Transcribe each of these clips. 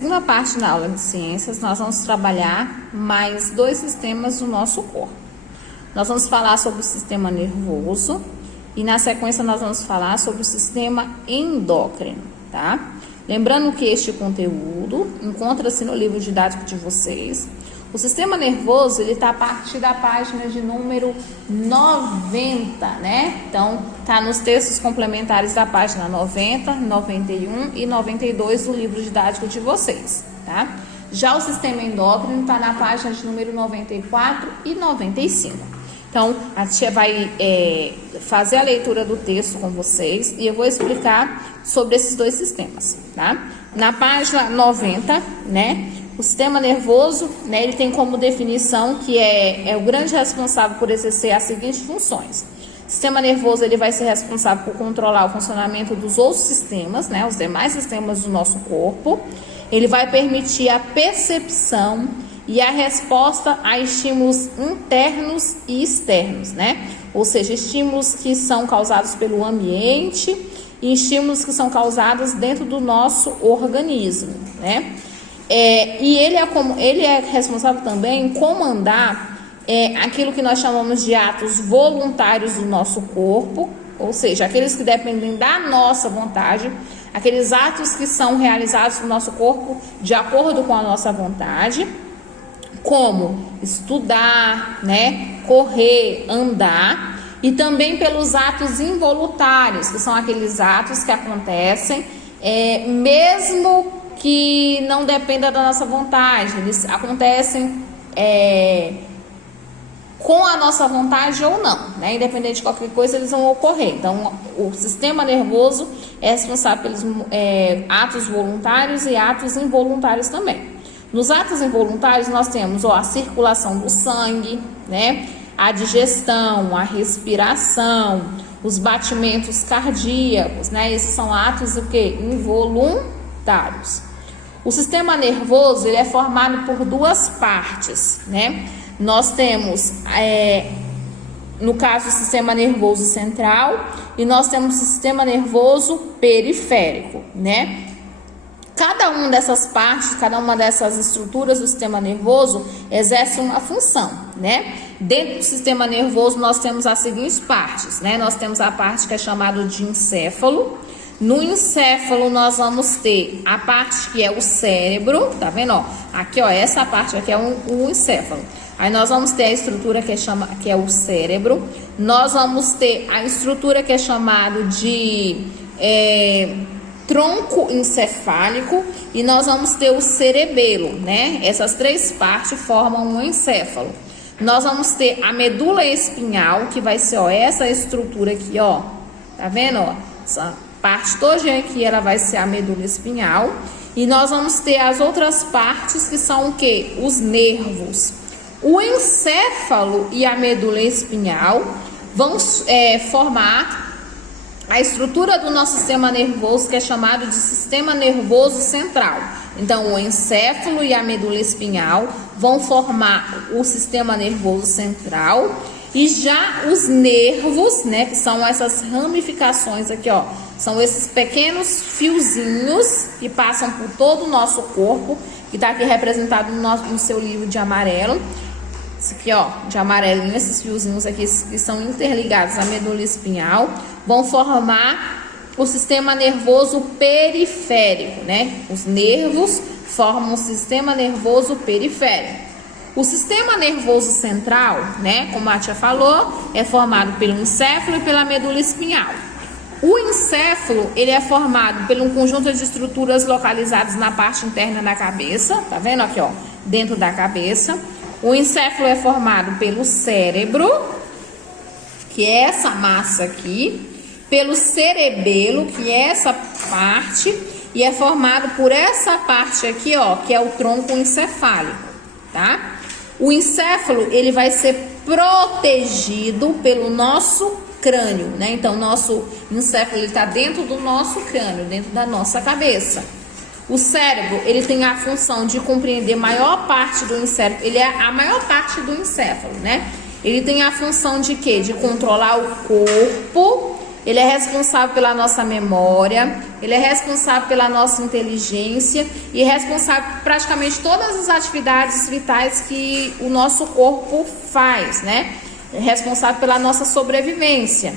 Na parte da aula de ciências, nós vamos trabalhar mais dois sistemas do nosso corpo. Nós vamos falar sobre o sistema nervoso e, na sequência, nós vamos falar sobre o sistema endócrino, tá? Lembrando que este conteúdo encontra-se no livro didático de vocês. O sistema nervoso, ele está a partir da página de número 90, né? Então, tá nos textos complementares da página 90, 91 e 92 do livro didático de vocês, tá? Já o sistema endócrino está na página de número 94 e 95. Então, a tia vai fazer a leitura do texto com vocês e eu vou explicar sobre esses dois sistemas, tá? Na página 90, né? O sistema nervoso, né, ele tem como definição que é o grande responsável por exercer as seguintes funções. O sistema nervoso, ele vai ser responsável por controlar o funcionamento dos outros sistemas, né, os demais sistemas do nosso corpo. Ele vai permitir a percepção e a resposta a estímulos internos e externos, né? Ou seja, estímulos que são causados pelo ambiente e estímulos que são causados dentro do nosso organismo, né? E ele é responsável também em comandar aquilo que nós chamamos de atos voluntários do nosso corpo, ou seja, aqueles que dependem da nossa vontade, aqueles atos que são realizados no nosso corpo de acordo com a nossa vontade, como estudar, né, correr, andar, e também pelos atos involuntários, que são aqueles atos que acontecem mesmo que não dependa da nossa vontade, eles acontecem com a nossa vontade ou não, né? Independente de qualquer coisa, eles vão ocorrer. Então, o sistema nervoso é responsável pelos atos voluntários e atos involuntários também. Nos atos involuntários, nós temos a circulação do sangue, né? A digestão, a respiração, os batimentos cardíacos, né? Esses são atos o quê? Involuntários. O sistema nervoso, ele é formado por duas partes, né? Nós temos, no caso, o sistema nervoso central e nós temos o sistema nervoso periférico, né? Cada uma dessas partes, cada uma dessas estruturas do sistema nervoso exerce uma função, né? Dentro do sistema nervoso nós temos as seguintes partes, né? Nós temos a parte que é chamada de encéfalo. No encéfalo nós vamos ter a parte que é o cérebro, tá vendo? Ó, aqui, ó, essa parte aqui é o encéfalo. Aí nós vamos ter a estrutura que é o cérebro. Nós vamos ter a estrutura que é chamada de tronco encefálico e nós vamos ter o cerebelo, né? Essas três partes formam um encéfalo. Nós vamos ter a medula espinhal, que vai ser, ó, essa estrutura aqui, ó. Tá vendo, ó? Essa parte toda aqui, ela vai ser a medula espinhal. E nós vamos ter as outras partes que são o quê? Os nervos. O encéfalo e a medula espinhal vão formar a estrutura do nosso sistema nervoso, que é chamado de sistema nervoso central. Então, o encéfalo e a medula espinhal vão formar o sistema nervoso central. E já os nervos, né, que são essas ramificações aqui, ó, são esses pequenos fiozinhos que passam por todo o nosso corpo, que está aqui representado no seu livro de amarelo. Esse aqui, ó, de amarelinho, esses fiozinhos aqui que são interligados à medula espinhal, vão formar o sistema nervoso periférico, né? Os nervos formam o sistema nervoso periférico. O sistema nervoso central, né, como a tia falou, é formado pelo encéfalo e pela medula espinhal. O encéfalo, ele é formado por um conjunto de estruturas localizadas na parte interna da cabeça, tá vendo aqui, ó, dentro da cabeça. O encéfalo é formado pelo cérebro, que é essa massa aqui, pelo cerebelo, que é essa parte, e é formado por essa parte aqui, ó, que é o tronco encefálico, tá? O encéfalo, ele vai ser protegido pelo nosso crânio, né? Então, nosso encéfalo está dentro do nosso crânio, dentro da nossa cabeça. O cérebro, ele tem a função de compreender maior parte do encéfalo, ele é a maior parte do encéfalo, né? Ele tem a função de quê? De controlar o corpo, Ele é responsável pela nossa memória, ele é responsável pela nossa inteligência e é responsável por praticamente todas as atividades vitais que o nosso corpo faz, né? É responsável pela nossa sobrevivência.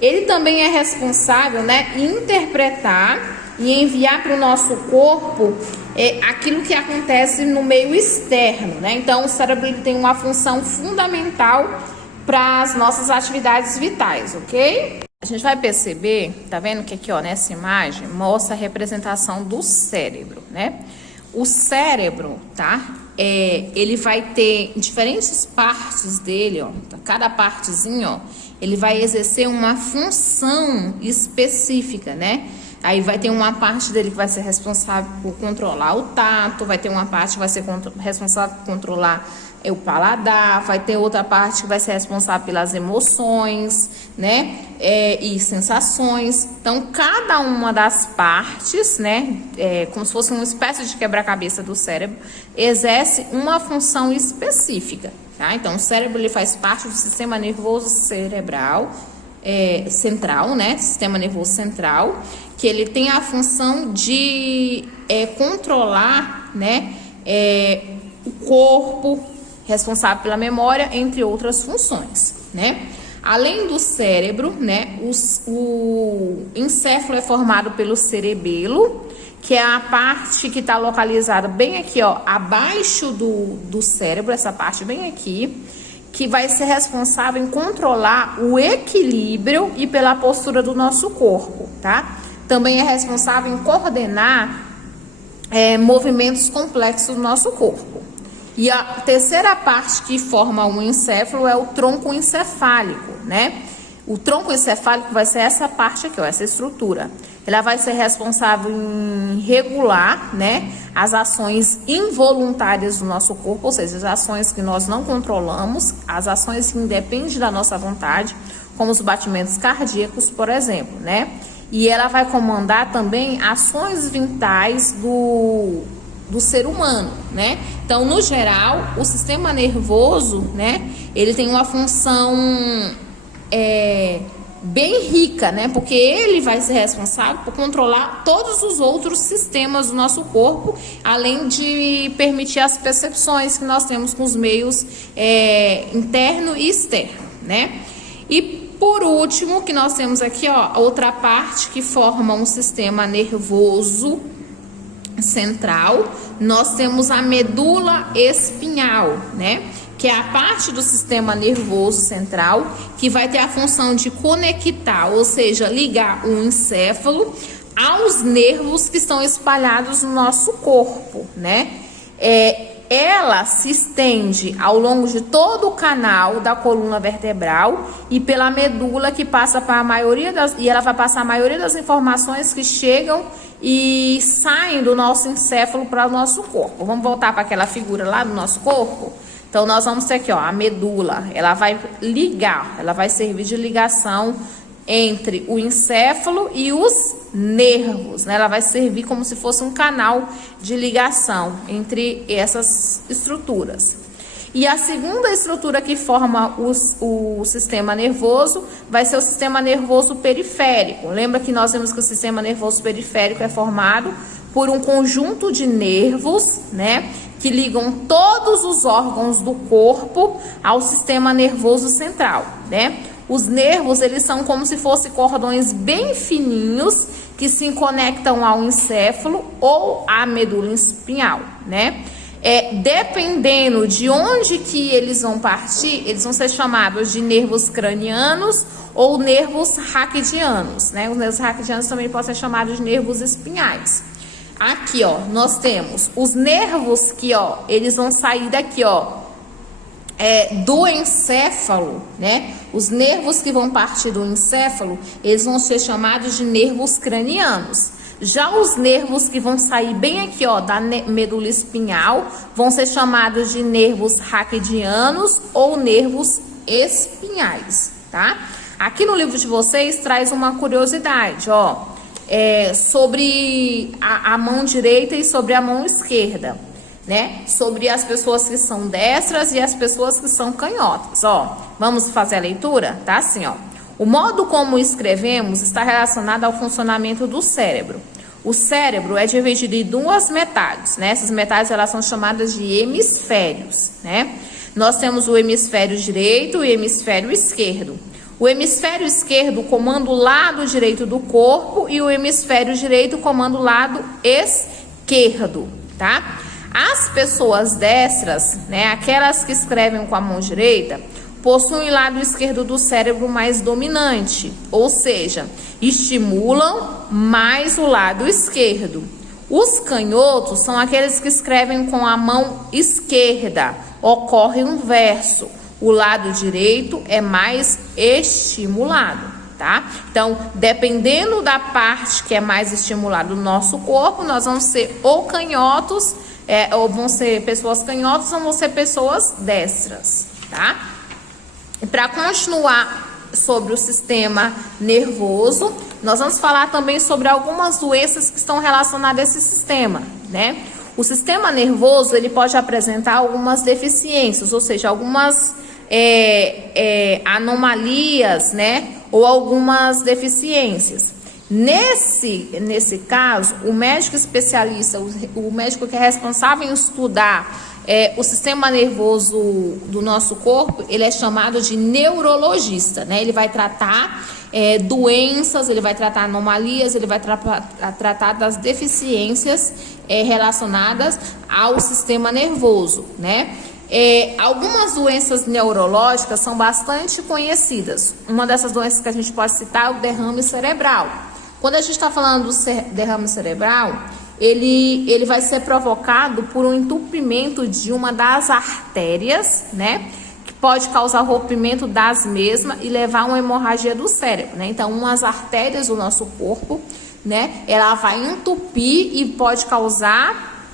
Ele também é responsável, né, em interpretar e enviar para o nosso corpo aquilo que acontece no meio externo, né? Então, o cérebro ele tem uma função fundamental para as nossas atividades vitais, ok? A gente vai perceber, tá vendo que aqui, ó, nessa imagem, mostra a representação do cérebro, né? O cérebro, tá? Ele vai ter diferentes partes dele, ó. Cada partezinha, ó, ele vai exercer uma função específica, né? Aí vai ter uma parte dele que vai ser responsável por controlar o tato, vai ter uma parte que vai ser responsável por controlar o paladar, vai ter outra parte que vai ser responsável pelas emoções, né? E sensações. Então, cada uma das partes, né? Como se fosse uma espécie de quebra-cabeça do cérebro, exerce uma função específica, tá? Então, o cérebro ele faz parte do sistema nervoso cerebral, central, né? Sistema nervoso central, que ele tem a função de controlar, né? O corpo, responsável pela memória, entre outras funções, né? Além do cérebro, né? O encéfalo é formado pelo cerebelo, que é a parte que está localizada bem aqui, ó, abaixo do cérebro, essa parte bem aqui, que vai ser responsável em controlar o equilíbrio e pela postura do nosso corpo, tá? Também é responsável em coordenar movimentos complexos do nosso corpo. E a terceira parte que forma o encéfalo é o tronco encefálico, né? O tronco encefálico vai ser essa parte aqui, ó, essa estrutura. Ela vai ser responsável em regular, né, as ações involuntárias do nosso corpo, ou seja, as ações que nós não controlamos, as ações que independem da nossa vontade, como os batimentos cardíacos, por exemplo, né? E ela vai comandar também ações vitais do ser humano, né? Então, no geral, o sistema nervoso, né, ele tem uma função bem rica, né? Porque ele vai ser responsável por controlar todos os outros sistemas do nosso corpo, além de permitir as percepções que nós temos com os meios interno e externo, né? E por último, que nós temos aqui, ó, outra parte que forma um sistema nervoso central, nós temos a medula espinhal, né? Que é a parte do sistema nervoso central que vai ter a função de conectar, ou seja, ligar o encéfalo aos nervos que estão espalhados no nosso corpo, né? Ela se estende ao longo de todo o canal da coluna vertebral e pela medula que passa para a maioria e ela vai passar a maioria das informações que chegam e saem do nosso encéfalo para o nosso corpo. Vamos voltar para aquela figura lá do nosso corpo? Então, nós vamos ter aqui, ó, a medula. Ela vai ligar, ela vai servir de ligação entre o encéfalo e os nervos, né? Ela vai servir como se fosse um canal de ligação entre essas estruturas. E a segunda estrutura que forma o sistema nervoso vai ser o sistema nervoso periférico. Lembra que nós vimos que o sistema nervoso periférico é formado por um conjunto de nervos, né, que ligam todos os órgãos do corpo ao sistema nervoso central, né? Os nervos, eles são como se fossem cordões bem fininhos que se conectam ao encéfalo ou à medula espinhal, né? Dependendo de onde que eles vão partir, eles vão ser chamados de nervos cranianos ou nervos raquidianos, né? Os nervos raquidianos também podem ser chamados de nervos espinhais. Aqui, ó, nós temos os nervos que, ó, eles vão sair daqui, ó, do encéfalo, né? Os nervos que vão partir do encéfalo, eles vão ser chamados de nervos cranianos. Já os nervos que vão sair bem aqui, ó, da medula espinhal, vão ser chamados de nervos raquidianos ou nervos espinhais, tá? Aqui no livro de vocês traz uma curiosidade, ó, sobre a mão direita e sobre a mão esquerda, né? Sobre as pessoas que são destras e as pessoas que são canhotas, ó. Vamos fazer a leitura? Tá assim, ó. O modo como escrevemos está relacionado ao funcionamento do cérebro. O cérebro é dividido em duas metades, né? Essas metades elas são chamadas de hemisférios, né? Nós temos o hemisfério direito e o hemisfério esquerdo. O hemisfério esquerdo comanda o lado direito do corpo e o hemisfério direito comanda o lado esquerdo, tá? As pessoas destras, né, aquelas que escrevem com a mão direita, possuem o lado esquerdo do cérebro mais dominante, ou seja, estimulam mais o lado esquerdo. Os canhotos são aqueles que escrevem com a mão esquerda, ocorre o inverso, o lado direito é mais estimulado, tá? Então, dependendo da parte que é mais estimulada do nosso corpo, nós vamos ser ou canhotos, ou vão ser pessoas canhotas ou vão ser pessoas destras, tá? E para continuar sobre o sistema nervoso, nós vamos falar também sobre algumas doenças que estão relacionadas a esse sistema, né? O sistema nervoso, ele pode apresentar algumas deficiências, ou seja, algumas anomalias, né? Ou algumas deficiências. Nesse caso, o médico especialista, o médico que é responsável em estudar o sistema nervoso do nosso corpo, ele é chamado de neurologista, né? Ele vai tratar doenças, ele vai tratar anomalias, ele vai tratar das deficiências relacionadas ao sistema nervoso, né? Algumas doenças neurológicas são bastante conhecidas. Uma dessas doenças que a gente pode citar é o derrame cerebral. Quando a gente está falando do derrame cerebral, ele vai ser provocado por um entupimento de uma das artérias, né? Que pode causar rompimento das mesmas e levar a uma hemorragia do cérebro, né? Então, umas artérias do nosso corpo, né? Ela vai entupir e pode causar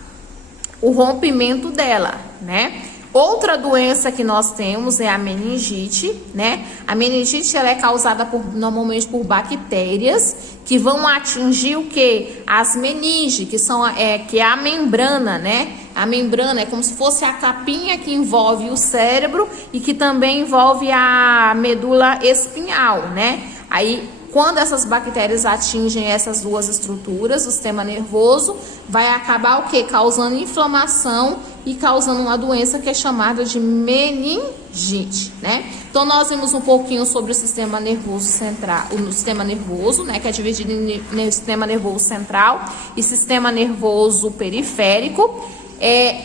o rompimento dela, né? Outra doença que nós temos é a meningite, né? A meningite ela é causada normalmente por bactérias que vão atingir o que? As meninges, que é a membrana, né? A membrana é como se fosse a capinha que envolve o cérebro e que também envolve a medula espinhal, né? Aí, quando essas bactérias atingem essas duas estruturas, o sistema nervoso vai acabar o quê? Causando inflamação e causando uma doença que é chamada de meningite, né? Então, nós vimos um pouquinho sobre o sistema nervoso central, o sistema nervoso, né? Que é dividido em sistema nervoso central e sistema nervoso periférico,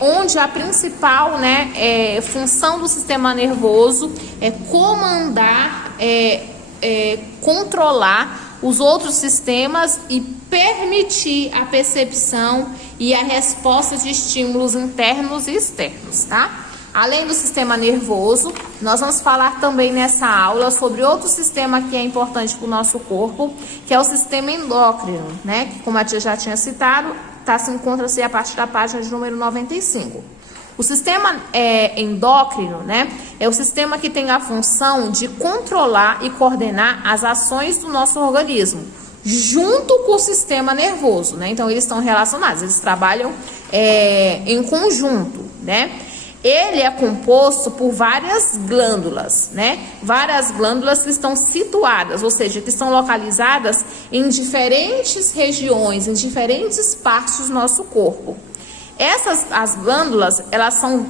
onde a principal, né, função do sistema nervoso é comandar, controlar os outros sistemas e permitir a percepção e a resposta de estímulos internos e externos, tá? Além do sistema nervoso, nós vamos falar também nessa aula sobre outro sistema que é importante para o nosso corpo, que é o sistema endócrino, né? Que, como a tia já tinha citado, encontra-se a partir da página de número 95. O sistema endócrino, né, é o sistema que tem a função de controlar e coordenar as ações do nosso organismo, junto com o sistema nervoso, né? Então, eles estão relacionados, eles trabalham em conjunto, né? Ele é composto por várias glândulas, né? Várias glândulas que estão situadas, ou seja, que estão localizadas em diferentes regiões, em diferentes partes do nosso corpo. As glândulas, elas são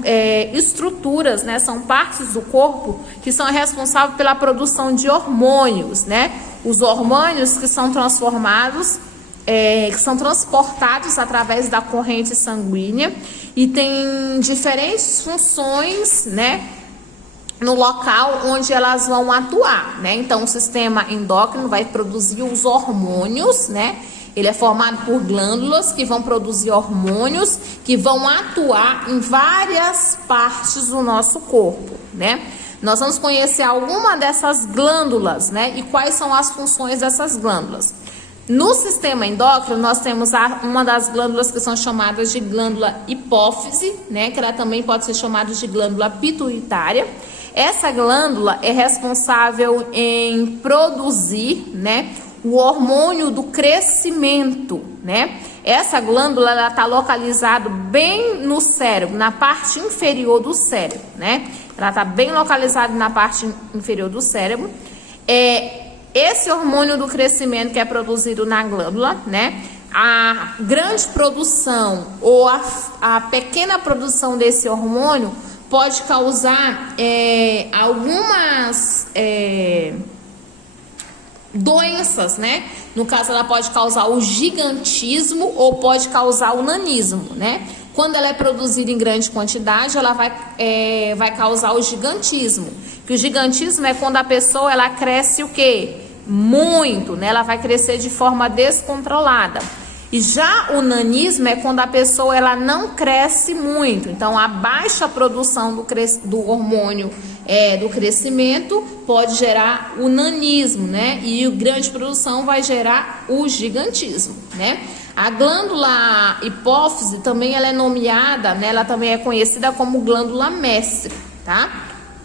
estruturas, né? São partes do corpo que são responsáveis pela produção de hormônios, né? Os hormônios que são transformados, que são transportados através da corrente sanguínea e tem diferentes funções, né? No local onde elas vão atuar, né? Então, o sistema endócrino vai produzir os hormônios, né? Ele é formado por glândulas que vão produzir hormônios que vão atuar em várias partes do nosso corpo, né? Nós vamos conhecer alguma dessas glândulas, né? E quais são as funções dessas glândulas. No sistema endócrino, nós temos uma das glândulas que são chamadas de glândula hipófise, né? Que ela também pode ser chamada de glândula pituitária. Essa glândula é responsável em produzir, né, o hormônio do crescimento, né? Essa glândula ela está localizada bem no cérebro, na parte inferior do cérebro, né? Ela está bem localizada na parte inferior do cérebro. Esse hormônio do crescimento que é produzido na glândula, né? A grande produção ou a pequena produção desse hormônio pode causar algumas doenças, né? No caso, ela pode causar o gigantismo ou pode causar o nanismo, né? Quando ela é produzida em grande quantidade, ela vai causar o gigantismo. Que o gigantismo é quando a pessoa ela cresce o quê? Muito, né? Ela vai crescer de forma descontrolada. E já o nanismo é quando a pessoa ela não cresce muito. Então, a baixa produção do hormônio do crescimento pode gerar o nanismo, né? E a grande produção vai gerar o gigantismo, né? A glândula hipófise também ela é nomeada, né? Ela também é conhecida como glândula mestre, tá?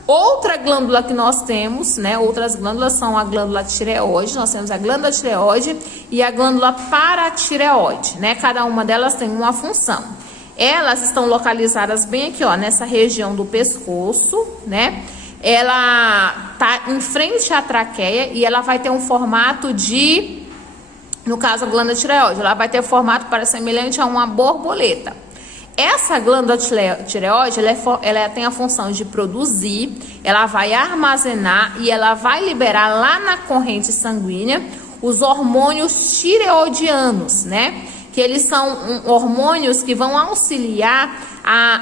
Outra glândula que nós temos, né? Outras glândulas são a glândula tireoide. Nós temos a glândula tireoide e a glândula paratireoide, né? Cada uma delas tem uma função. Elas estão localizadas bem aqui, ó, nessa região do pescoço, né? Ela tá em frente à traqueia e ela vai ter um formato de, no caso a glândula tireoide, ela vai ter formato semelhante a uma borboleta. Essa glândula tireoide, ela tem a função de produzir, ela vai armazenar e ela vai liberar lá na corrente sanguínea os hormônios tireoidianos, né? Que eles são hormônios que vão auxiliar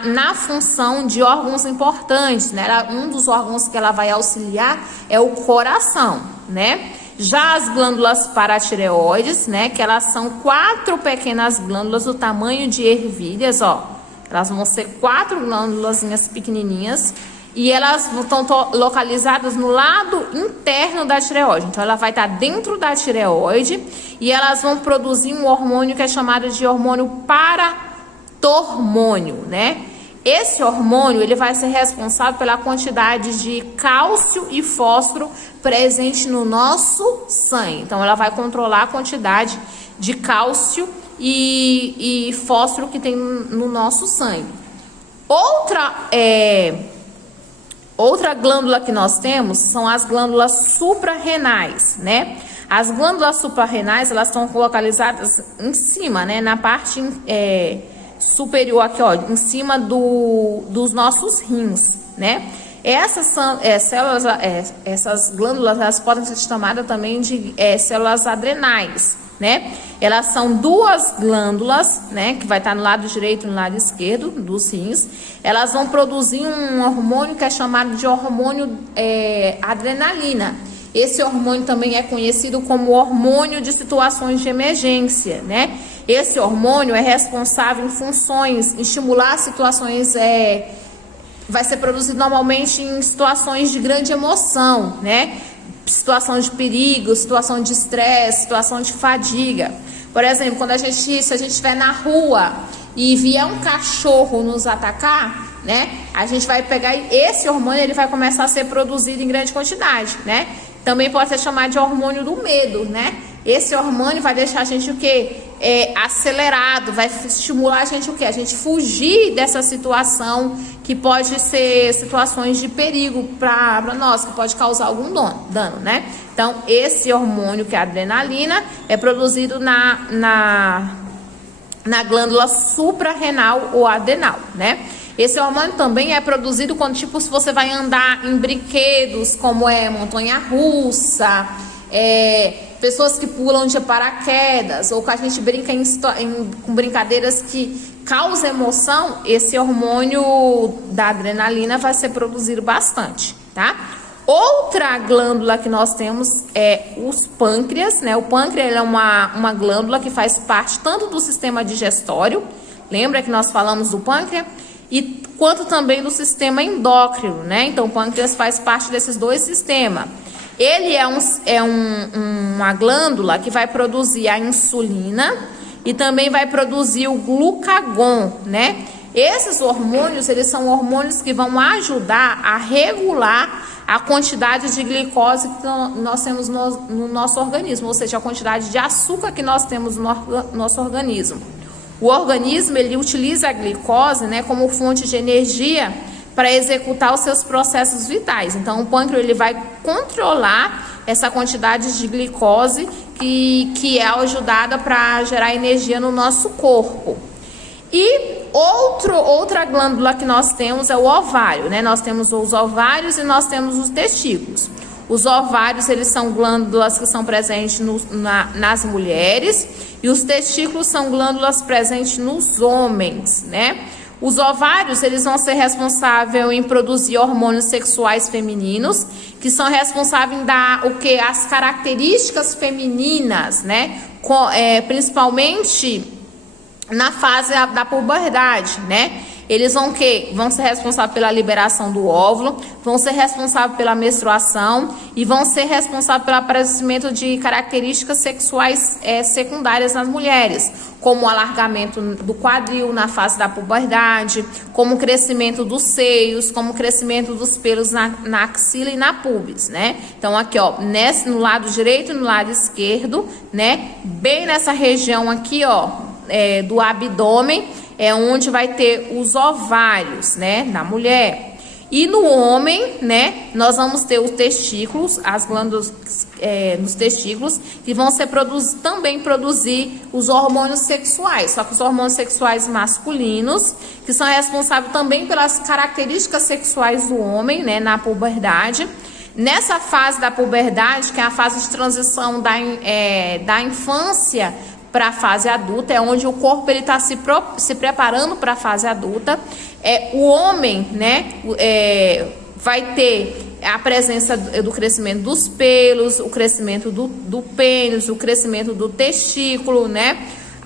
na função de órgãos importantes, né? Um dos órgãos que ela vai auxiliar é o coração, né? Já as glândulas paratireoides, né, que elas são 4 pequenas glândulas do tamanho de ervilhas, ó. Elas vão ser 4 glândulazinhas pequenininhas e elas estão localizadas no lado interno da tireoide. Então, ela vai estar dentro da tireoide e elas vão produzir um hormônio que é chamado de hormônio paratormônio, né? Esse hormônio ele vai ser responsável pela quantidade de cálcio e fósforo presente no nosso sangue. Então, ela vai controlar a quantidade de cálcio e fósforo que tem no nosso sangue. Outra glândula que nós temos são as glândulas suprarrenais, né? As glândulas suprarrenais, elas estão localizadas em cima, né? Na parte superior aqui, ó, em cima dos nossos rins, né? Essas glândulas, elas podem ser chamadas também de células adrenais, né? Elas são 2 glândulas, né? Que vai estar no lado direito e no lado esquerdo dos rins. Elas vão produzir um hormônio que é chamado de hormônio adrenalina. Esse hormônio também é conhecido como hormônio de situações de emergência, né? Esse hormônio é responsável em funções, em estimular situações, vai ser produzido normalmente em situações de grande emoção, né? Situação de perigo, situação de estresse, situação de fadiga. Por exemplo, se a gente estiver na rua e vier um cachorro nos atacar, né? A gente vai pegar esse hormônio, ele vai começar a ser produzido em grande quantidade, né? Também pode ser chamado de hormônio do medo, né? Esse hormônio vai deixar a gente o quê? Acelerado, vai estimular a gente o quê? A gente fugir dessa situação que pode ser situações de perigo para nós, que pode causar algum dano, né? Então, esse hormônio que é a adrenalina é produzido na glândula suprarrenal ou adrenal, né? Esse hormônio também é produzido quando, tipo, se você vai andar em brinquedos, como montanha-russa, pessoas que pulam de paraquedas, ou que a gente brinca com brincadeiras que causam emoção, esse hormônio da adrenalina vai ser produzido bastante, tá? Outra glândula que nós temos é os pâncreas, né? O pâncreas é uma glândula que faz parte tanto do sistema digestório, lembra que nós falamos do pâncreas? Quanto também do sistema endócrino, né? Então, o pâncreas faz parte desses 2 sistemas. Ele é uma glândula que vai produzir a insulina e também vai produzir o glucagon, né? Esses hormônios, eles são hormônios que vão ajudar a regular a quantidade de glicose que nós temos no nosso organismo, ou seja, a quantidade de açúcar que nós temos no nosso organismo. O organismo, ele utiliza a glicose, né, como fonte de energia para executar os seus processos vitais. Então, o pâncreas ele vai controlar essa quantidade de glicose que é ajudada para gerar energia no nosso corpo. E outra glândula que nós temos é o ovário, né? Nós temos os ovários e nós temos os testículos. Os ovários, eles são glândulas que são presentes nas mulheres, e os testículos são glândulas presentes nos homens, né? Os ovários, eles vão ser responsáveis em produzir hormônios sexuais femininos, que são responsáveis em dar o que? As características femininas, né? Principalmente na fase da puberdade, né? Eles vão ser responsáveis pela liberação do óvulo, vão ser responsáveis pela menstruação e vão ser responsáveis pelo aparecimento de características sexuais secundárias nas mulheres, como o alargamento do quadril na fase da puberdade, como o crescimento dos seios, como o crescimento dos pelos na axila e na pubis, né? Então aqui, ó, no lado direito e no lado esquerdo, né? Bem nessa região aqui, ó, do abdômen, é onde vai ter os ovários, né, na mulher. E no homem, né, nós vamos ter os testículos, as glândulas nos testículos, que vão também produzir os hormônios sexuais, só que os hormônios sexuais masculinos, que são responsáveis também pelas características sexuais do homem, né, na puberdade. Nessa fase da puberdade, que é a fase de transição da infância para a fase adulta, é onde o corpo ele está se preparando para a fase adulta. O homem, né, vai ter a presença do crescimento dos pelos, o crescimento do pênis, o crescimento do testículo, né?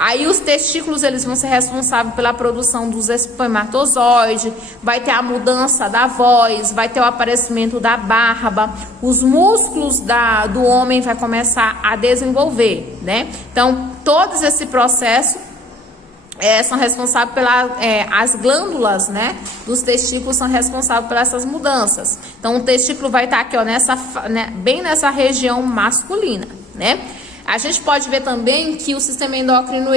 Aí os testículos, eles vão ser responsáveis pela produção dos espermatozoides, vai ter a mudança da voz, vai ter o aparecimento da barba, os músculos do homem vai começar a desenvolver, né? Então, todo esse processo são responsáveis as glândulas, né, dos testículos são responsáveis por essas mudanças. Então, o testículo vai estar aqui, ó, bem nessa região masculina, né? A gente pode ver também que o sistema endócrino,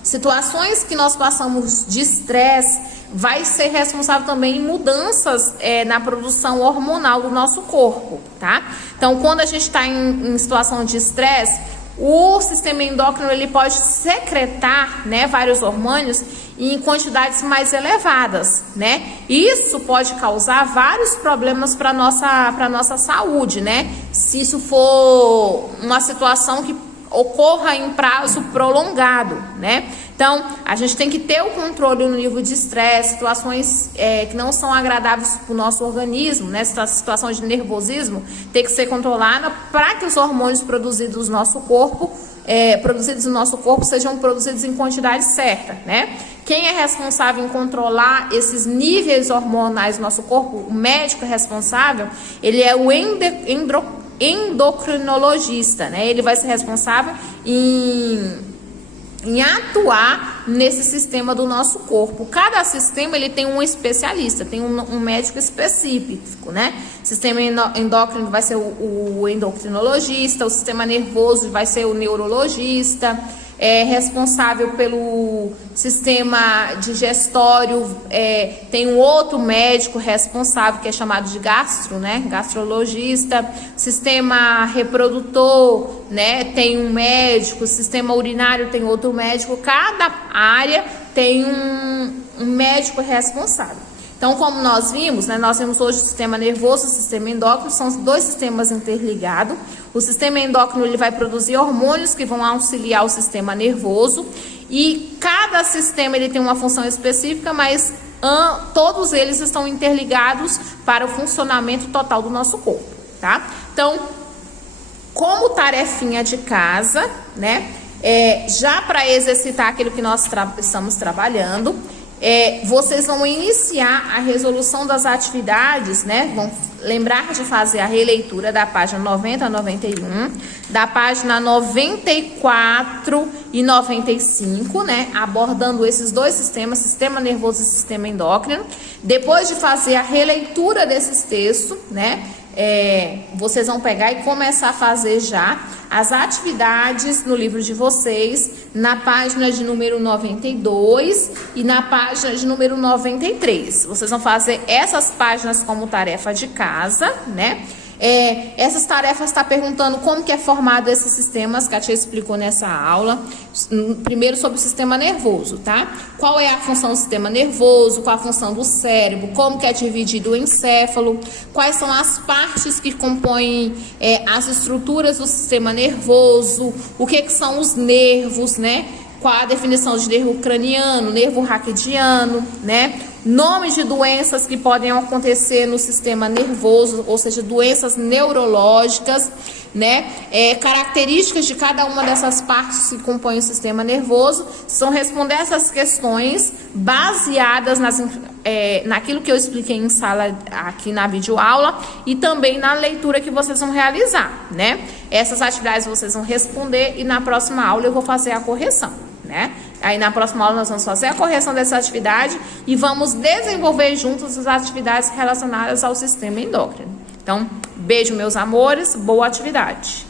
situações que nós passamos de estresse, vai ser responsável também em mudanças na produção hormonal do nosso corpo, tá? Então, quando a gente está em situação de estresse, o sistema endócrino ele pode secretar, né, vários hormônios em quantidades mais elevadas, né? Isso pode causar vários problemas para nossa saúde, né? Se isso for uma situação que ocorra em prazo prolongado, né? Então, a gente tem que ter o controle no nível de estresse, situações que não são agradáveis para o nosso organismo, né? Situações de nervosismo, tem que ser controlada para que os hormônios produzidos no nosso corpo sejam produzidos em quantidade certa, né? Quem é responsável em controlar esses níveis hormonais do nosso corpo, o médico responsável, ele é o endocrinologista, né? Ele vai ser responsável em atuar nesse sistema do nosso corpo. Cada sistema ele tem um especialista, tem um médico específico, né? Sistema endócrino vai ser o endocrinologista, o sistema nervoso vai ser o neurologista, responsável pelo sistema digestório, tem um outro médico responsável que é chamado de gastrologista, sistema reprodutor, né, tem um médico, sistema urinário tem outro médico, cada área tem um médico responsável. Então, como nós vimos, né, nós temos hoje o sistema nervoso e o sistema endócrino, são os dois sistemas interligados. O sistema endócrino ele vai produzir hormônios que vão auxiliar o sistema nervoso e cada sistema ele tem uma função específica, mas todos eles estão interligados para o funcionamento total do nosso corpo, tá? Então, como tarefinha de casa, né, já para exercitar aquilo que nós estamos trabalhando, vocês vão iniciar a resolução das atividades, né? Vão lembrar de fazer a releitura da página 90 a 91, da página 94 e 95, né? Abordando esses dois sistemas, sistema nervoso e sistema endócrino. Depois de fazer a releitura desses textos, né? Vocês vão pegar e começar a fazer já as atividades no livro de vocês, na página de número 92 e na página de número 93. Vocês vão fazer essas páginas como tarefa de casa, né? Essas tarefas está perguntando como que é formado esses sistemas, que a tia explicou nessa aula. Primeiro sobre o sistema nervoso, tá? Qual é a função do sistema nervoso, qual a função do cérebro, como que é dividido o encéfalo, quais são as partes que compõem as estruturas do sistema nervoso, o que são os nervos, né? Qual a definição de nervo craniano, nervo raquidiano, né? Nomes de doenças que podem acontecer no sistema nervoso, ou seja, doenças neurológicas, né? Características de cada uma dessas partes que compõem o sistema nervoso. São responder essas questões baseadas naquilo que eu expliquei em sala aqui na videoaula e também na leitura que vocês vão realizar, né? Essas atividades vocês vão responder e na próxima aula eu vou fazer a correção, né? Aí na próxima aula nós vamos fazer a correção dessa atividade e vamos desenvolver juntos as atividades relacionadas ao sistema endócrino. Então, beijo, meus amores, boa atividade.